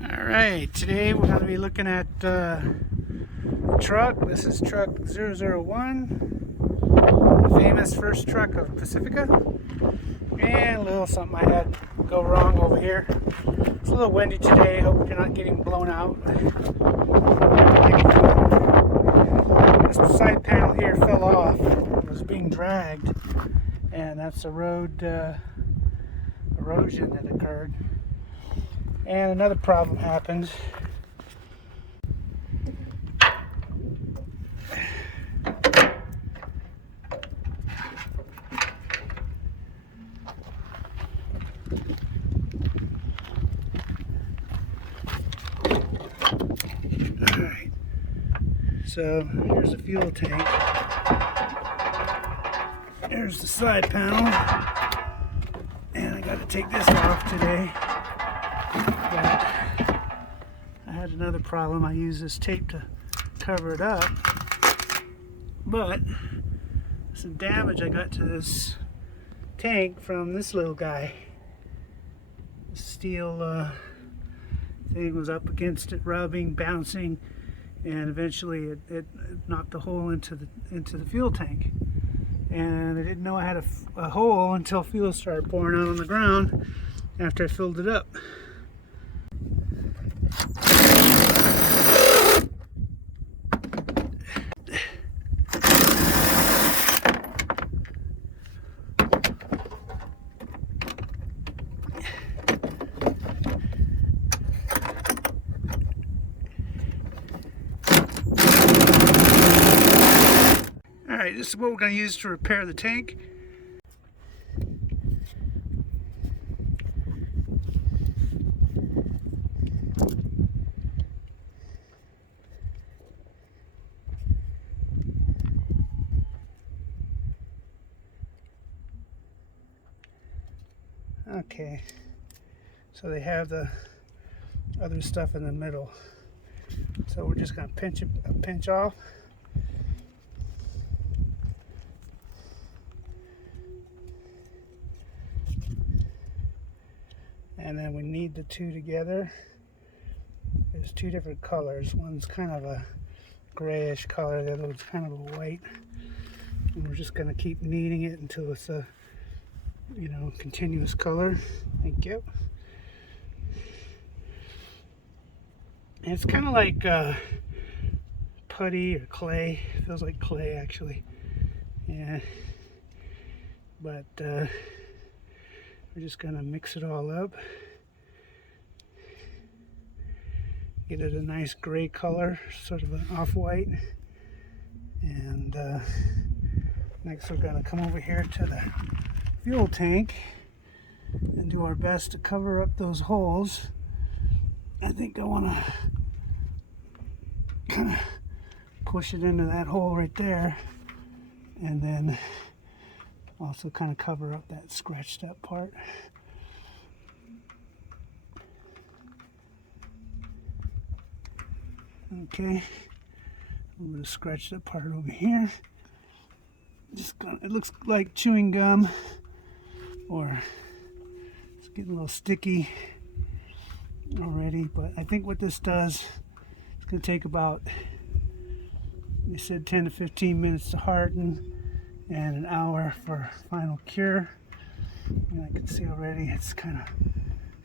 Alright, today we're going to be looking at truck. This is truck 001, the famous first truck of Pacifica. And a little something I had go wrong over here. It's a little windy today, hope you're not getting blown out. This side panel here fell off, it was being dragged, and that's a road erosion that occurred. And another problem happened. Alright, so here's the fuel tank. Here's the side panel. And I got to take this off today. But I had another problem. I used this tape to cover it up, but some damage I got to this tank from this little guy. The steel thing was up against it, rubbing, bouncing, and eventually it knocked a hole into the fuel tank. And I didn't know I had a hole until fuel started pouring out on the ground after I filled it up. Alright, this is what we're going to use to repair the tank. Okay, so they have the other stuff in the middle. So we're just going to pinch off. And then we knead the two together. There's two different colors. One's kind of a grayish color, the other one's kind of a white. And we're just going to keep kneading it until it's a, continuous color. Thank you. And it's kind of like putty or clay. It feels like clay, actually. Yeah. But we're just going to mix it all up. Get it a nice gray color, sort of an off-white. And next we're going to come over here to the fuel tank and do our best to cover up those holes. I think I want to kind of push it into that hole right there, and then also kind of cover up that scratched up part. Okay, I'm going to scratch that part over here. It looks like chewing gum, or it's getting a little sticky already, but I think what this does, it's going to take about, they said 10 to 15 minutes to harden and an hour for final cure. And I can see already it's kind of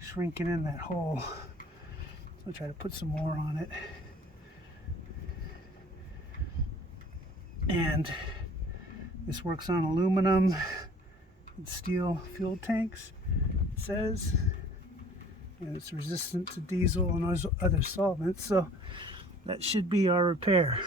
shrinking in that hole. So I'll try to put some more on it. And this works on aluminum and steel fuel tanks, it says. And it's resistant to diesel and other solvents, so that should be our repair.